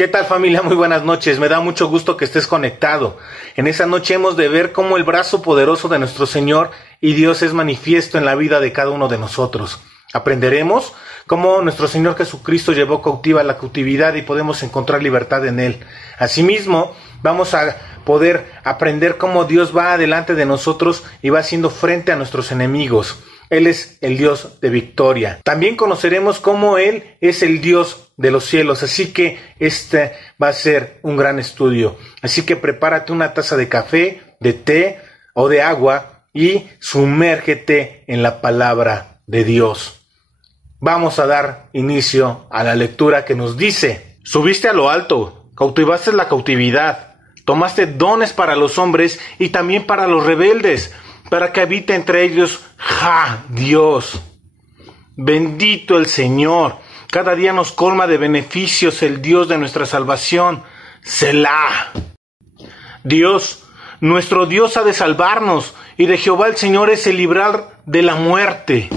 ¿Qué tal, familia? Muy buenas noches. Me da mucho gusto que estés conectado. En esa noche hemos de ver cómo el brazo poderoso de nuestro Señor y Dios es manifiesto en la vida de cada uno de nosotros. Aprenderemos cómo nuestro Señor Jesucristo llevó cautiva la cautividad y podemos encontrar libertad en Él. Asimismo, vamos a poder aprender cómo Dios va adelante de nosotros y va haciendo frente a nuestros enemigos. Él es el Dios de victoria. También conoceremos cómo Él es el Dios de los cielos, así que este va a ser un gran estudio. Así que prepárate una taza de café, de té o de agua y sumérgete en la palabra de Dios. Vamos a dar inicio a la lectura que nos dice: subiste a lo alto, cautivaste la cautividad, tomaste dones para los hombres y también para los rebeldes, para que habite entre ellos Dios. Bendito el Señor, cada día nos colma de beneficios el Dios de nuestra salvación. Selah. Dios, nuestro Dios ha de salvarnos, y de Jehová el Señor es el librar de la muerte.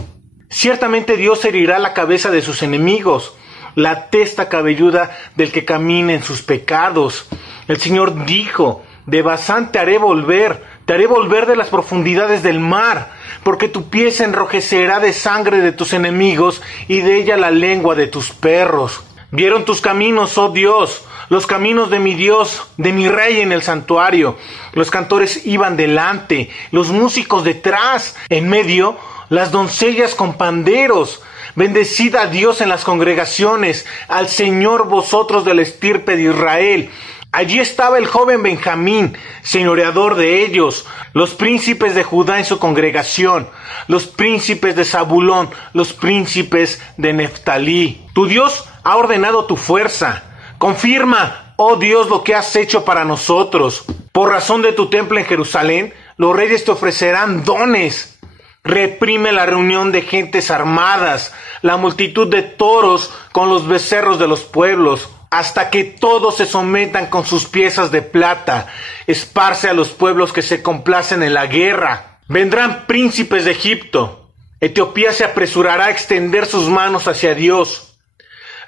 Ciertamente Dios herirá la cabeza de sus enemigos, la testa cabelluda del que camina en sus pecados. El Señor dijo: de Basán te haré volver de las profundidades del mar, porque tu pie se enrojecerá de sangre de tus enemigos y de ella la lengua de tus perros. Vieron tus caminos, oh Dios, los caminos de mi Dios, de mi Rey en el santuario. Los cantores iban delante, los músicos detrás, en medio las doncellas con panderos. Bendecid a Dios en las congregaciones, al Señor vosotros de la estirpe de Israel. Allí estaba el joven Benjamín, señoreador de ellos, los príncipes de Judá en su congregación, los príncipes de Zabulón, los príncipes de Neftalí. Tu Dios ha ordenado tu fuerza. Confirma, oh Dios, lo que has hecho para nosotros. Por razón de tu templo en Jerusalén, los reyes te ofrecerán dones. Reprime la reunión de gentes armadas, la multitud de toros con los becerros de los pueblos, hasta que todos se sometan con sus piezas de plata. Esparce a los pueblos que se complacen en la guerra. Vendrán príncipes de Egipto. Etiopía se apresurará a extender sus manos hacia Dios.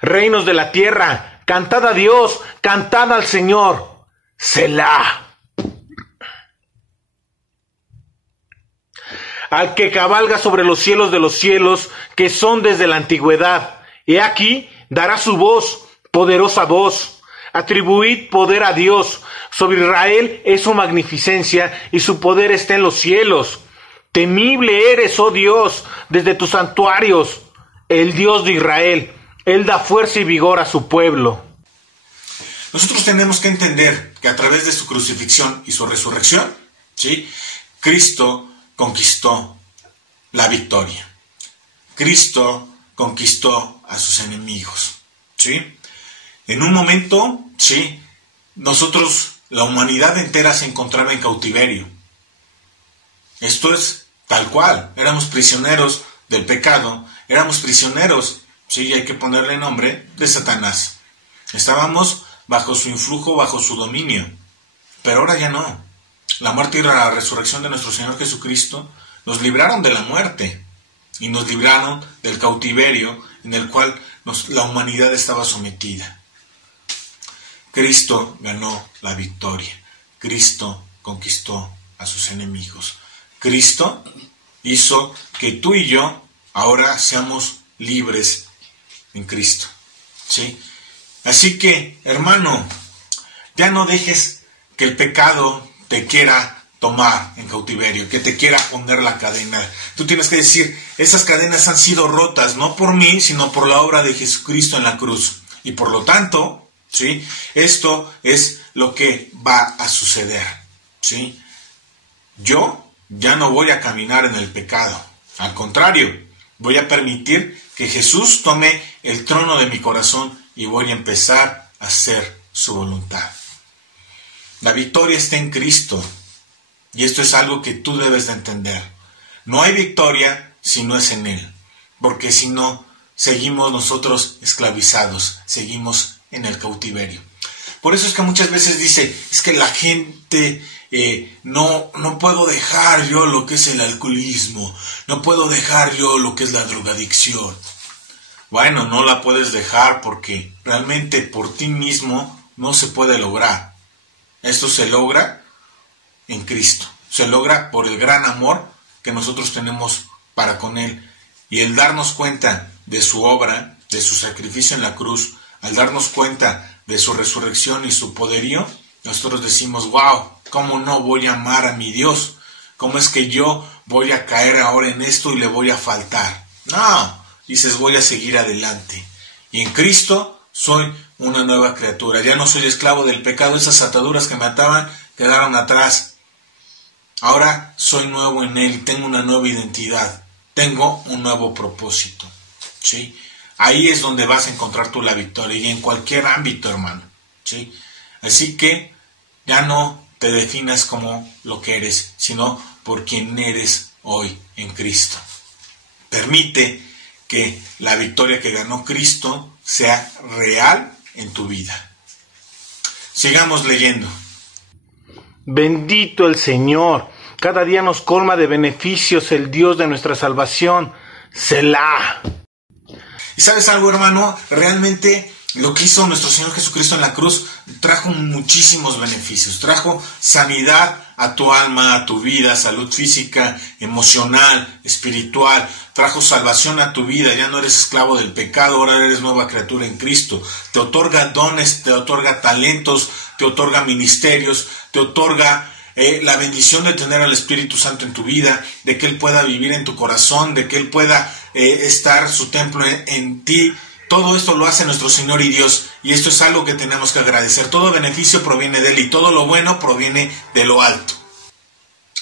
Reinos de la tierra, cantad a Dios, cantad al Señor. Selah. Al que cabalga sobre los cielos de los cielos, que son desde la antigüedad. He aquí, dará su voz, poderosa voz. Atribuid poder a Dios. Sobre Israel es su magnificencia y su poder está en los cielos. Temible eres, oh Dios, desde tus santuarios, el Dios de Israel. Él da fuerza y vigor a su pueblo. Nosotros tenemos que entender que a través de su crucifixión y su resurrección, ¿sí?, Cristo conquistó la victoria. Cristo conquistó a sus enemigos, ¿sí? En un momento, sí, nosotros, la humanidad entera se encontraba en cautiverio. Esto es tal cual, éramos prisioneros del pecado, éramos prisioneros, sí, hay que ponerle nombre, de Satanás. Estábamos bajo su influjo, bajo su dominio, pero ahora ya no. La muerte y la resurrección de nuestro Señor Jesucristo nos libraron de la muerte y nos libraron del cautiverio en el cual la humanidad estaba sometida. Cristo ganó la victoria. Cristo conquistó a sus enemigos. Cristo hizo que tú y yo ahora seamos libres en Cristo, ¿sí? Así que, hermano, ya no dejes que el pecado te quiera tomar en cautiverio, que te quiera poner la cadena. Tú tienes que decir: esas cadenas han sido rotas, no por mí, sino por la obra de Jesucristo en la cruz. Y por lo tanto, ¿sí?, esto es lo que va a suceder, ¿sí? Yo ya no voy a caminar en el pecado. Al contrario, voy a permitir que Jesús tome el trono de mi corazón y voy a empezar a hacer su voluntad. La victoria está en Cristo, y esto es algo que tú debes de entender. No hay victoria si no es en Él, porque si no, seguimos nosotros esclavizados, seguimos en el cautiverio. Por eso es que muchas veces dice: es que la gente no puedo dejar yo lo que es el alcoholismo, no puedo dejar yo lo que es la drogadicción. bueno, no la puedes dejar porque realmente por ti mismo no se puede lograr. Esto se logra en Cristo. Se logra por el gran amor que nosotros tenemos para con Él. Y el darnos cuenta de su obra, de su sacrificio en la cruz, al darnos cuenta de su resurrección y su poderío, nosotros decimos, wow, ¿cómo no voy a amar a mi Dios? ¿Cómo es que yo voy a caer ahora en esto y le voy a faltar? No, dices, voy a seguir adelante. Y en Cristo soy una nueva criatura. Ya no soy esclavo del pecado. Esas ataduras que me ataban quedaron atrás. Ahora soy nuevo en Él. Tengo una nueva identidad. Tengo un nuevo propósito. ¿Sí? Ahí es donde vas a encontrar tú la victoria. Y en cualquier ámbito, hermano. ¿Sí? Así que ya no te definas como lo que eres, sino por quien eres hoy en Cristo. Permite que la victoria que ganó Cristo sea real en tu vida. Sigamos leyendo. Bendito el Señor. Cada día nos colma de beneficios el Dios de nuestra salvación. Selah. ¿Y sabes algo, hermano? Realmente lo que hizo nuestro Señor Jesucristo en la cruz trajo muchísimos beneficios. Trajo sanidad a tu alma, a tu vida, salud física, emocional, espiritual. Trajo salvación a tu vida. Ya no eres esclavo del pecado, ahora eres nueva criatura en Cristo. Te otorga dones, te otorga talentos, te otorga ministerios, te otorga la bendición de tener al Espíritu Santo en tu vida, de que Él pueda vivir en tu corazón, de que Él pueda estar su templo en ti. Todo esto lo hace nuestro Señor y Dios, y esto es algo que tenemos que agradecer. Todo beneficio proviene de Él y todo lo bueno proviene de lo alto.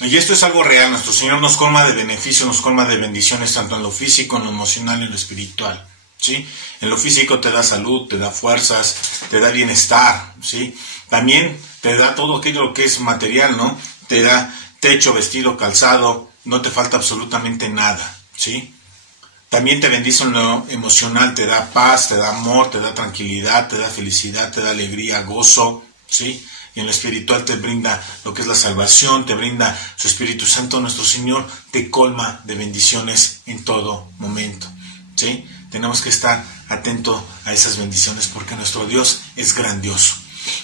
Y esto es algo real. Nuestro Señor nos colma de beneficios, nos colma de bendiciones, tanto en lo físico, en lo emocional y en lo espiritual. ¿Sí? En lo físico te da salud, te da fuerzas, te da bienestar. ¿Sí? También te da todo aquello que es material, ¿no? Te da techo, vestido, calzado, no te falta absolutamente nada. ¿Sí? También te bendice en lo emocional, te da paz, te da amor, te da tranquilidad, te da felicidad, te da alegría, gozo, ¿sí? Y en lo espiritual te brinda lo que es la salvación, te brinda su Espíritu Santo. Nuestro Señor te colma de bendiciones en todo momento, ¿sí? Tenemos que estar atentos a esas bendiciones porque nuestro Dios es grandioso.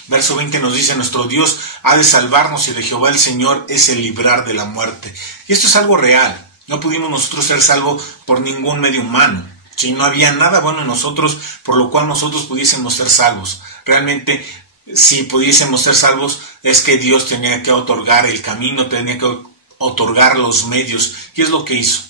Verso 20 nos dice, nuestro Dios ha de salvarnos y de Jehová el Señor es el librar de la muerte. Y esto es algo real. No pudimos nosotros ser salvos por ningún medio humano. ¿Sí? No había nada bueno en nosotros por lo cual nosotros pudiésemos ser salvos. Realmente, si pudiésemos ser salvos, es que Dios tenía que otorgar el camino, tenía que otorgar los medios. ¿Qué es lo que hizo?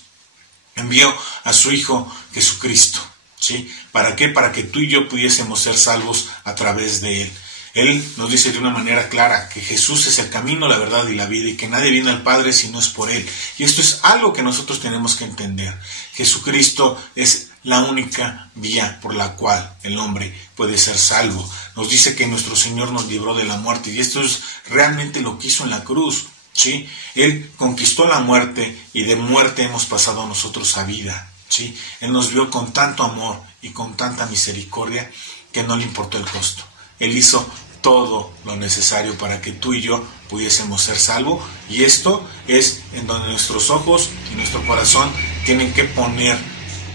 Envió a su Hijo Jesucristo. ¿Sí? ¿Para qué? Para que tú y yo pudiésemos ser salvos a través de Él. Él nos dice de una manera clara que Jesús es el camino, la verdad y la vida, y que nadie viene al Padre si no es por Él. Y esto es algo que nosotros tenemos que entender. Jesucristo es la única vía por la cual el hombre puede ser salvo. Nos dice que nuestro Señor nos libró de la muerte, y esto es realmente lo que hizo en la cruz. ¿Sí? Él conquistó la muerte, y de muerte hemos pasado nosotros a vida. ¿Sí? Él nos vio con tanto amor y con tanta misericordia que no le importó el costo. Él hizo todo lo necesario para que tú y yo pudiésemos ser salvos, y esto es en donde nuestros ojos y nuestro corazón tienen que poner,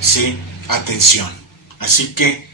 ¿sí?, atención. Así que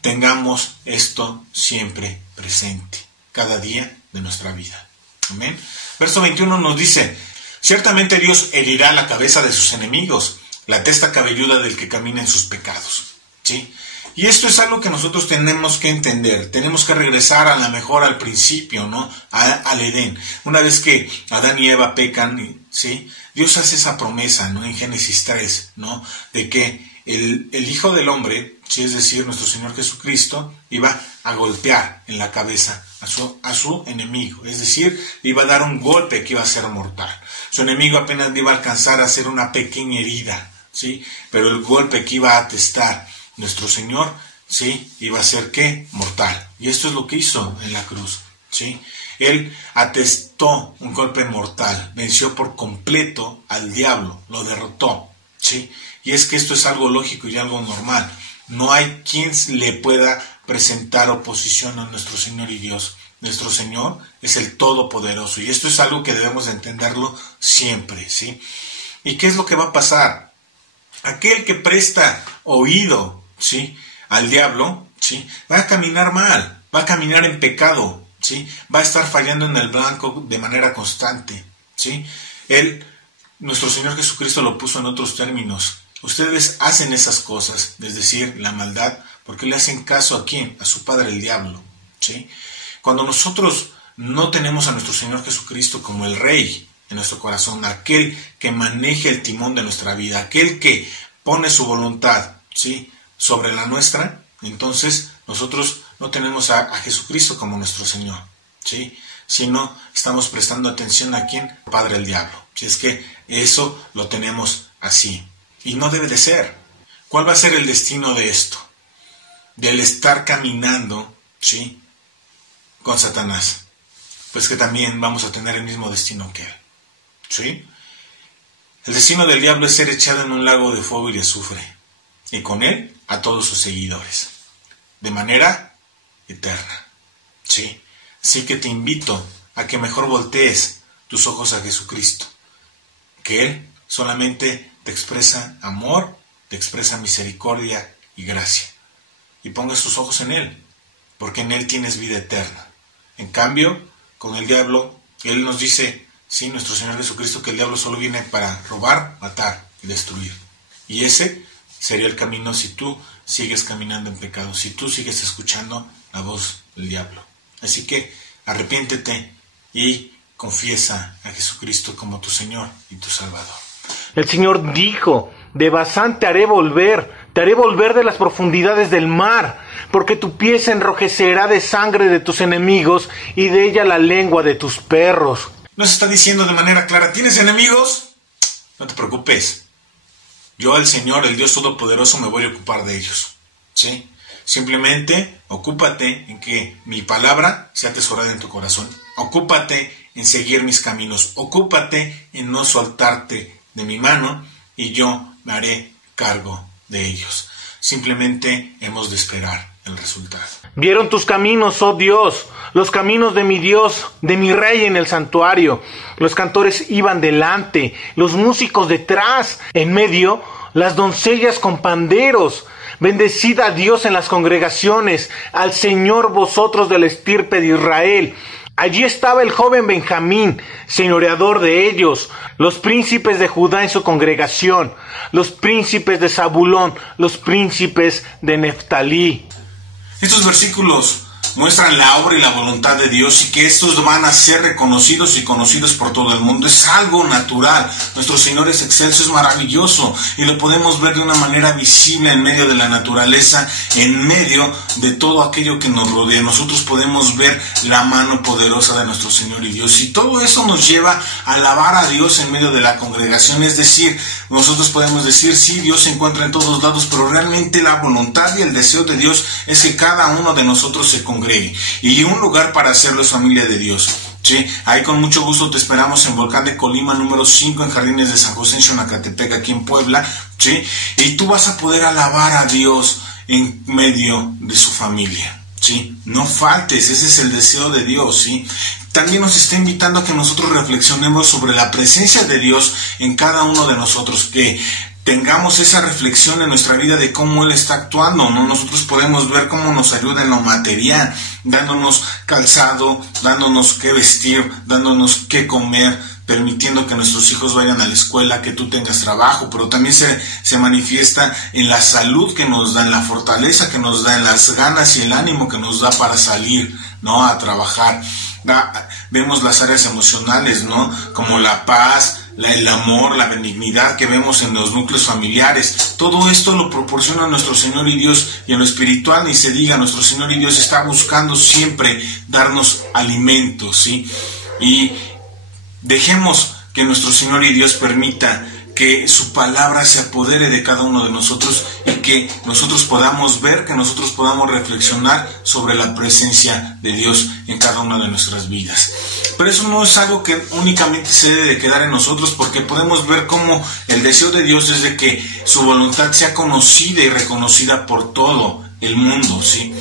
tengamos esto siempre presente, cada día de nuestra vida. Amén. Verso 21 nos dice, ciertamente Dios herirá la cabeza de sus enemigos, la testa cabelluda del que camina en sus pecados. ¿Sí? Y esto es algo que nosotros tenemos que entender. Tenemos que regresar a la mejor al principio, ¿no? Al Edén. Una vez que Adán y Eva pecan, ¿sí? Dios hace esa promesa, ¿no? En Génesis 3, ¿no? De que el Hijo del Hombre, ¿sí? Es decir, nuestro Señor Jesucristo, iba a golpear en la cabeza a su enemigo. Es decir, le iba a dar un golpe que iba a ser mortal. Su enemigo apenas le iba a alcanzar a hacer una pequeña herida, ¿sí? Pero el golpe que iba a atestar nuestro Señor, ¿sí?, iba a ser, ¿qué?, mortal. Y esto es lo que hizo en la cruz, ¿sí? Él atestó un golpe mortal, venció por completo al diablo, lo derrotó, ¿sí? Y es que esto es algo lógico y algo normal. No hay quien le pueda presentar oposición a nuestro Señor y Dios. Nuestro Señor es el Todopoderoso, y esto es algo que debemos de entenderlo siempre, ¿sí? ¿Y qué es lo que va a pasar? Aquel que presta oído, ¿sí?, al diablo, ¿sí?, va a caminar mal, va a caminar en pecado, ¿sí?, va a estar fallando en el blanco de manera constante, ¿sí? Nuestro Señor Jesucristo lo puso en otros términos. Ustedes hacen esas cosas, es decir, la maldad, porque le hacen caso ¿a quién? A su padre el diablo, ¿sí? Cuando nosotros no tenemos a nuestro Señor Jesucristo como el Rey en nuestro corazón, aquel que maneja el timón de nuestra vida, aquel que pone su voluntad, ¿sí?, sobre la nuestra, entonces nosotros no tenemos a Jesucristo como nuestro Señor, ¿sí?, sino estamos prestando atención a quién, padre el diablo. Si es que eso lo tenemos así, y no debe de ser. ¿Cuál va a ser el destino de esto? Del estar caminando, ¿sí?, con Satanás. Pues que también vamos a tener el mismo destino que él, ¿sí? El destino del diablo es ser echado en un lago de fuego y de azufre, y con él a todos sus seguidores, de manera eterna, ¿sí? Así que te invito a que mejor voltees tus ojos a Jesucristo, que él solamente te expresa amor, te expresa misericordia y gracia, y pongas tus ojos en él, porque en él tienes vida eterna. En cambio, con el diablo, él nos dice, sí, nuestro Señor Jesucristo, que el diablo solo viene para robar, matar y destruir. Y ese sería el camino si tú sigues caminando en pecado, si tú sigues escuchando la voz del diablo. Así que arrepiéntete y confiesa a Jesucristo como tu Señor y tu Salvador. El Señor dijo, de Basán te haré volver de las profundidades del mar, porque tu pie se enrojecerá de sangre de tus enemigos y de ella la lengua de tus perros. Nos está diciendo de manera clara, ¿tienes enemigos? No te preocupes. Yo, el Señor, el Dios Todopoderoso, me voy a ocupar de ellos, ¿sí? Simplemente ocúpate en que mi palabra sea atesorada en tu corazón. Ocúpate en seguir mis caminos. Ocúpate en no soltarte de mi mano y yo me haré cargo de ellos. Simplemente hemos de esperar el resultado. Vieron tus caminos, oh Dios, los caminos de mi Dios, de mi Rey en el santuario. Los cantores iban delante, los músicos detrás, en medio las doncellas con panderos. Bendecid a Dios en las congregaciones, al Señor vosotros de la estirpe de Israel. Allí estaba el joven Benjamín, señoreador de ellos, los príncipes de Judá en su congregación, los príncipes de Zabulón, los príncipes de Neftalí. Estos versículos muestran la obra y la voluntad de Dios y que estos van a ser reconocidos y conocidos por todo el mundo. Es algo natural. Nuestro Señor es excelso, es maravilloso y lo podemos ver de una manera visible en medio de la naturaleza, en medio de todo aquello que nos rodea. Nosotros podemos ver la mano poderosa de nuestro Señor y Dios, y todo eso nos lleva a alabar a Dios en medio de la congregación. Es decir, nosotros podemos decir, sí, Dios se encuentra en todos lados, pero realmente la voluntad y el deseo de Dios es que cada uno de nosotros se congregue, y un lugar para hacerlo es familia de Dios, ¿sí? Ahí con mucho gusto te esperamos en Volcán de Colima número 5 en Jardines de San José en Xonacatepec, aquí en Puebla, ¿sí? Y tú vas a poder alabar a Dios en medio de su familia, ¿sí? No faltes, ese es el deseo de Dios, ¿sí? También nos está invitando a que nosotros reflexionemos sobre la presencia de Dios en cada uno de nosotros, que tengamos esa reflexión en nuestra vida de cómo Él está actuando, ¿no? Nosotros podemos ver cómo nos ayuda en lo material, dándonos calzado, dándonos qué vestir, dándonos qué comer, permitiendo que nuestros hijos vayan a la escuela, que tú tengas trabajo, pero también se manifiesta en la salud que nos da, en la fortaleza que nos da, en las ganas y el ánimo que nos da para salir, ¿no?, a trabajar. Vemos las áreas emocionales, ¿no?, como la paz, el amor, la benignidad que vemos en los núcleos familiares. Todo esto lo proporciona nuestro Señor y Dios, y en lo espiritual ni se diga. Nuestro Señor y Dios está buscando siempre darnos alimentos, ¿sí? Y dejemos que nuestro Señor y Dios permita que su palabra se apodere de cada uno de nosotros y que nosotros podamos ver, que nosotros podamos reflexionar sobre la presencia de Dios en cada una de nuestras vidas. Pero eso no es algo que únicamente se debe de quedar en nosotros, porque podemos ver cómo el deseo de Dios es de que su voluntad sea conocida y reconocida por todo el mundo, ¿sí?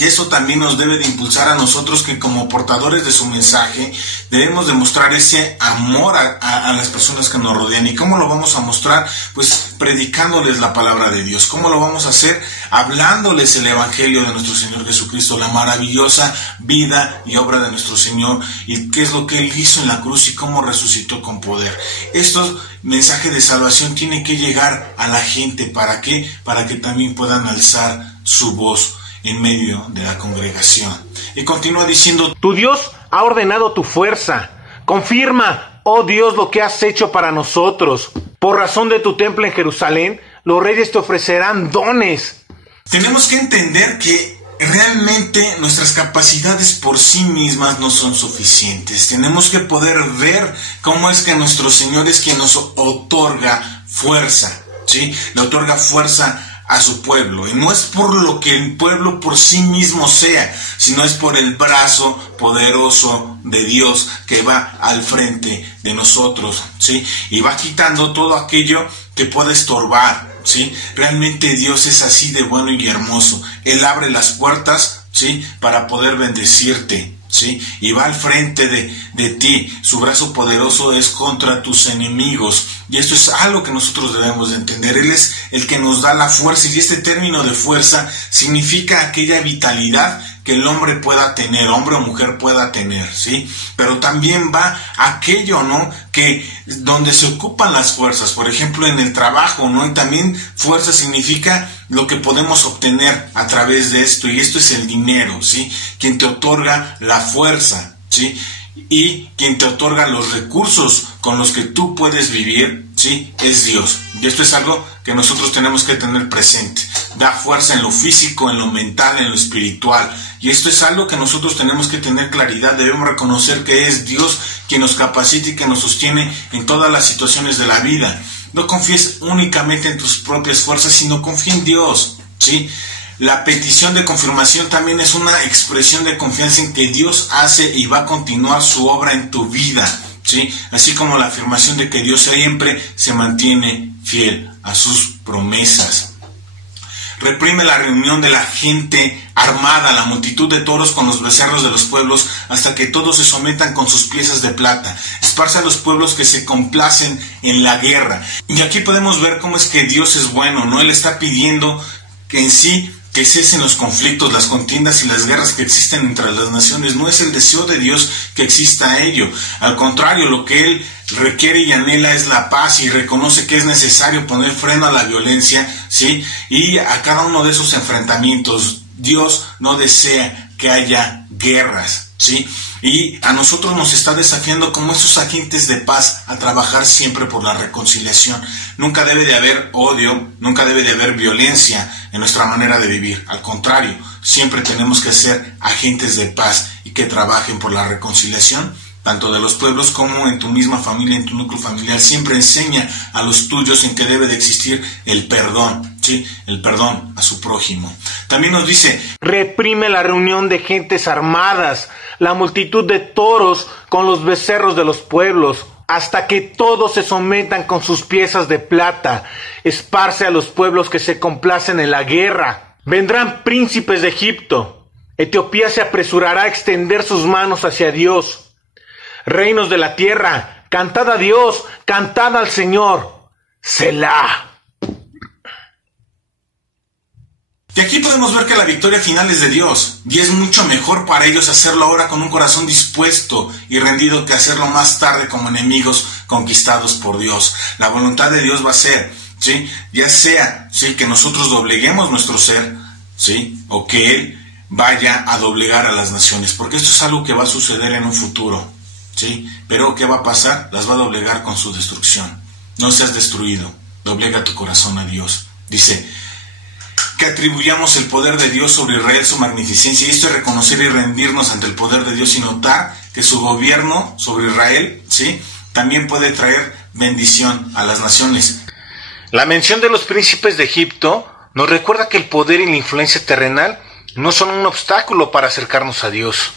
Y eso también nos debe de impulsar a nosotros, que como portadores de su mensaje debemos demostrar ese amor a las personas que nos rodean. ¿Y cómo lo vamos a mostrar? Pues predicándoles la palabra de Dios. ¿Cómo lo vamos a hacer? Hablándoles el evangelio de nuestro Señor Jesucristo, la maravillosa vida y obra de nuestro Señor, y qué es lo que Él hizo en la cruz y cómo resucitó con poder. Estos mensajes de salvación tienen que llegar a la gente. ¿Para qué? Para que también puedan alzar su voz en medio de la congregación. Y continúa diciendo: Tu Dios ha ordenado tu fuerza. Confirma, oh Dios, lo que has hecho para nosotros. Por razón de tu templo en Jerusalén, los reyes te ofrecerán dones. Tenemos que entender que realmente nuestras capacidades por sí mismas no son suficientes. Tenemos que poder ver cómo es que nuestro Señor es quien nos otorga fuerza, ¿sí? Le otorga fuerza a su pueblo, y no es por lo que el pueblo por sí mismo sea, sino es por el brazo poderoso de Dios que va al frente de nosotros, ¿sí? Y va quitando todo aquello que pueda estorbar, ¿sí? Realmente Dios es así de bueno y hermoso. Él abre las puertas, ¿sí?, para poder bendecirte, ¿sí? Y va al frente de ti. Su brazo poderoso es contra tus enemigos. Y esto es algo que nosotros debemos de entender. Él es el que nos da la fuerza. Y este término de fuerza significa aquella vitalidad que el hombre pueda tener, hombre o mujer pueda tener, ¿sí? Pero también va aquello, ¿no?, que donde se ocupan las fuerzas, por ejemplo, en el trabajo, ¿no? Y también fuerza significa lo que podemos obtener a través de esto, y esto es el dinero, ¿sí? Quien te otorga la fuerza, ¿sí? Y quien te otorga los recursos con los que tú puedes vivir, ¿sí?, es Dios. Y esto es algo que nosotros tenemos que tener presente. Da fuerza en lo físico, en lo mental, en lo espiritual. Y esto es algo que nosotros tenemos que tener claridad. Debemos reconocer que es Dios quien nos capacita y que nos sostiene en todas las situaciones de la vida. No confíes únicamente en tus propias fuerzas, sino confía en Dios, ¿sí? La petición de confirmación también es una expresión de confianza en que Dios hace y va a continuar su obra en tu vida, ¿sí? Así como la afirmación de que Dios siempre se mantiene fiel a sus promesas. Reprime la reunión de la gente armada, la multitud de toros con los becerros de los pueblos, hasta que todos se sometan con sus piezas de plata. Esparce a los pueblos que se complacen en la guerra. Y aquí podemos ver cómo es que Dios es bueno, ¿no? Él está pidiendo que en sí que cesen los conflictos, las contiendas y las guerras que existen entre las naciones. No es el deseo de Dios que exista ello. Al contrario, lo que Él requiere y anhela es la paz, y reconoce que es necesario poner freno a la violencia, ¿sí? Y a cada uno de esos enfrentamientos. Dios no desea que haya guerras, ¿sí? Y a nosotros nos está desafiando como esos agentes de paz a trabajar siempre por la reconciliación. Nunca debe de haber odio, nunca debe de haber violencia en nuestra manera de vivir. Al contrario, siempre tenemos que ser agentes de paz y que trabajen por la reconciliación, tanto de los pueblos como en tu misma familia, en tu núcleo familiar. Siempre enseña a los tuyos en que debe de existir el perdón, ¿sí? El perdón a su prójimo. También nos dice: reprime la reunión de gentes armadas, la multitud de toros con los becerros de los pueblos, hasta que todos se sometan con sus piezas de plata. Esparce a los pueblos que se complacen en la guerra. Vendrán príncipes de Egipto. Etiopía se apresurará a extender sus manos hacia Dios. Reinos de la tierra, cantad a Dios, cantad al Señor. Selah. Y aquí podemos ver que la victoria final es de Dios, y es mucho mejor para ellos hacerlo ahora con un corazón dispuesto y rendido que hacerlo más tarde como enemigos conquistados por Dios. La voluntad de Dios va a ser, ¿sí?, ya sea, ¿sí?, que nosotros dobleguemos nuestro ser, ¿sí?, o que Él vaya a doblegar a las naciones, porque esto es algo que va a suceder en un futuro, ¿sí? Pero ¿qué va a pasar? Las va a doblegar con su destrucción. No seas destruido, doblega tu corazón a Dios. Dice que atribuyamos el poder de Dios sobre Israel, su magnificencia, y esto es reconocer y rendirnos ante el poder de Dios y notar que su gobierno sobre Israel, ¿sí?, también puede traer bendición a las naciones. La mención de los príncipes de Egipto nos recuerda que el poder y la influencia terrenal no son un obstáculo para acercarnos a Dios.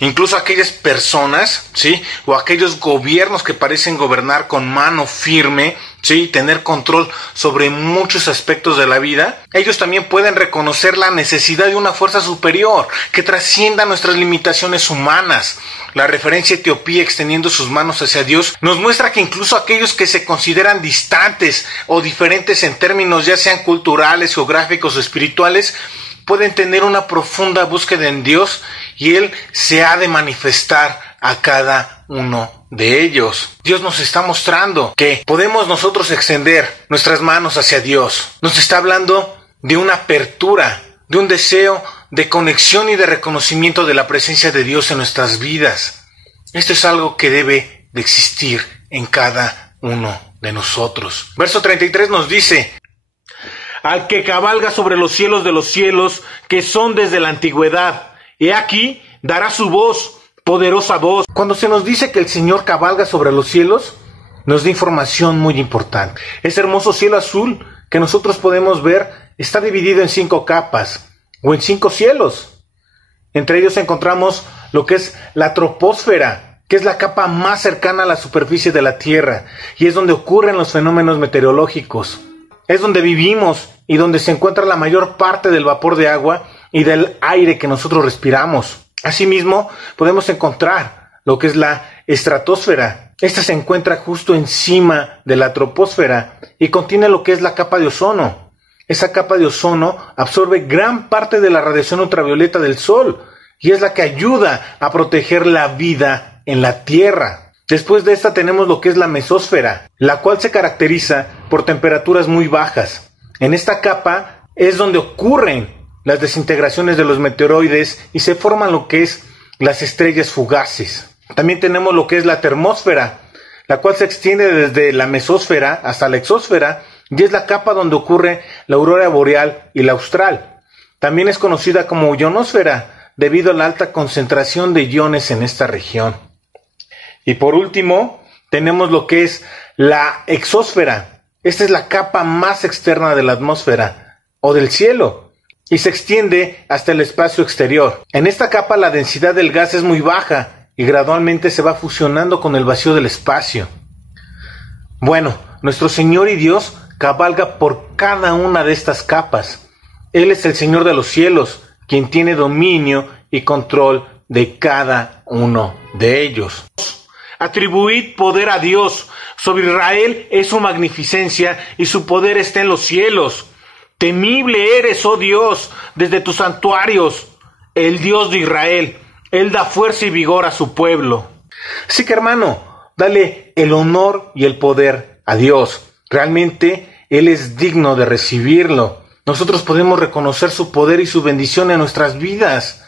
Incluso aquellas personas, ¿sí? O aquellos gobiernos que parecen gobernar con mano firme, ¿sí? Tener control sobre muchos aspectos de la vida. Ellos también pueden reconocer la necesidad de una fuerza superior que trascienda nuestras limitaciones humanas. La referencia a Etiopía extendiendo sus manos hacia Dios nos muestra que incluso aquellos que se consideran distantes o diferentes en términos ya sean culturales, geográficos o espirituales, pueden tener una profunda búsqueda en Dios y Él se ha de manifestar a cada uno de ellos. Dios nos está mostrando que podemos nosotros extender nuestras manos hacia Dios. Nos está hablando de una apertura, de un deseo de conexión y de reconocimiento de la presencia de Dios en nuestras vidas. Esto es algo que debe de existir en cada uno de nosotros. Verso 33 nos dice: al que cabalga sobre los cielos de los cielos, que son desde la antigüedad. He aquí, dará su voz, poderosa voz. Cuando se nos dice que el Señor cabalga sobre los cielos, nos da información muy importante. Ese hermoso cielo azul que nosotros podemos ver está dividido en 5 capas, o en 5 cielos. Entre ellos encontramos lo que es la troposfera, que es la capa más cercana a la superficie de la Tierra, y es donde ocurren los fenómenos meteorológicos. Es donde vivimos y donde se encuentra la mayor parte del vapor de agua y del aire que nosotros respiramos. Asimismo, podemos encontrar lo que es la estratosfera. Esta se encuentra justo encima de la troposfera y contiene lo que es la capa de ozono. Esa capa de ozono absorbe gran parte de la radiación ultravioleta del Sol y es la que ayuda a proteger la vida en la Tierra. Después de esta tenemos lo que es la mesósfera, la cual se caracteriza por temperaturas muy bajas. En esta capa es donde ocurren las desintegraciones de los meteoroides y se forman lo que es las estrellas fugaces. También tenemos lo que es la termósfera, la cual se extiende desde la mesósfera hasta la exósfera y es la capa donde ocurre la aurora boreal y la austral. También es conocida como ionosfera debido a la alta concentración de iones en esta región. Y por último, tenemos lo que es la exósfera. Esta es la capa más externa de la atmósfera o del cielo y se extiende hasta el espacio exterior. En esta capa la densidad del gas es muy baja y gradualmente se va fusionando con el vacío del espacio. Bueno, nuestro Señor y Dios cabalga por cada una de estas capas. Él es el Señor de los cielos, quien tiene dominio y control de cada uno de ellos. Atribuid poder a Dios. Sobre Israel es su magnificencia y su poder está en los cielos. Temible eres, oh Dios, desde tus santuarios, el Dios de Israel. Él da fuerza y vigor a su pueblo. Así que, hermano, dale el honor y el poder a Dios. Realmente Él es digno de recibirlo. Nosotros podemos reconocer su poder y su bendición en nuestras vidas.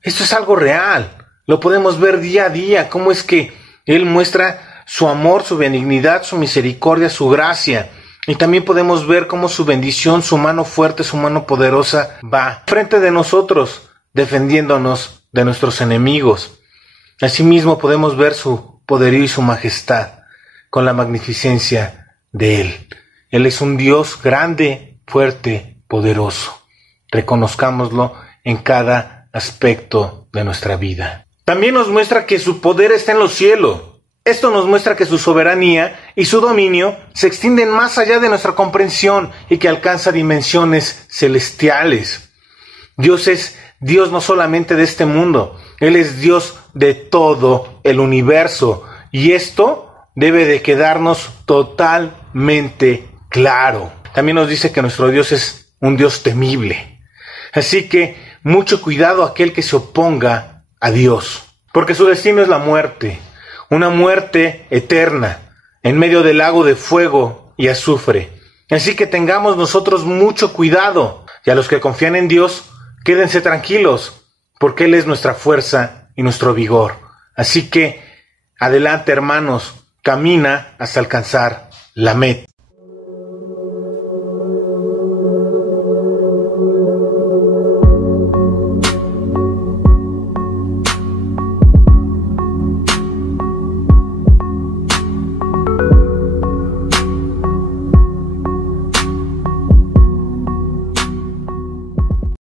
Esto es algo real. Lo podemos ver día a día, cómo es que Él muestra su amor, su benignidad, su misericordia, su gracia. Y también podemos ver cómo su bendición, su mano fuerte, su mano poderosa va frente de nosotros, defendiéndonos de nuestros enemigos. Asimismo podemos ver su poderío y su majestad con la magnificencia de Él. Él es un Dios grande, fuerte, poderoso. Reconozcámoslo en cada aspecto de nuestra vida. También nos muestra que su poder está en los cielos. Esto nos muestra que su soberanía y su dominio se extienden más allá de nuestra comprensión y que alcanza dimensiones celestiales. Dios es Dios no solamente de este mundo, Él es Dios de todo el universo. Y esto debe de quedarnos totalmente claro. También nos dice que nuestro Dios es un Dios temible. Así que mucho cuidado a aquel que se oponga a Dios, porque su destino es la muerte, una muerte eterna, en medio del lago de fuego y azufre. Así que tengamos nosotros mucho cuidado, y a los que confían en Dios, quédense tranquilos, porque Él es nuestra fuerza y nuestro vigor. Así que, adelante hermanos, camina hasta alcanzar la meta.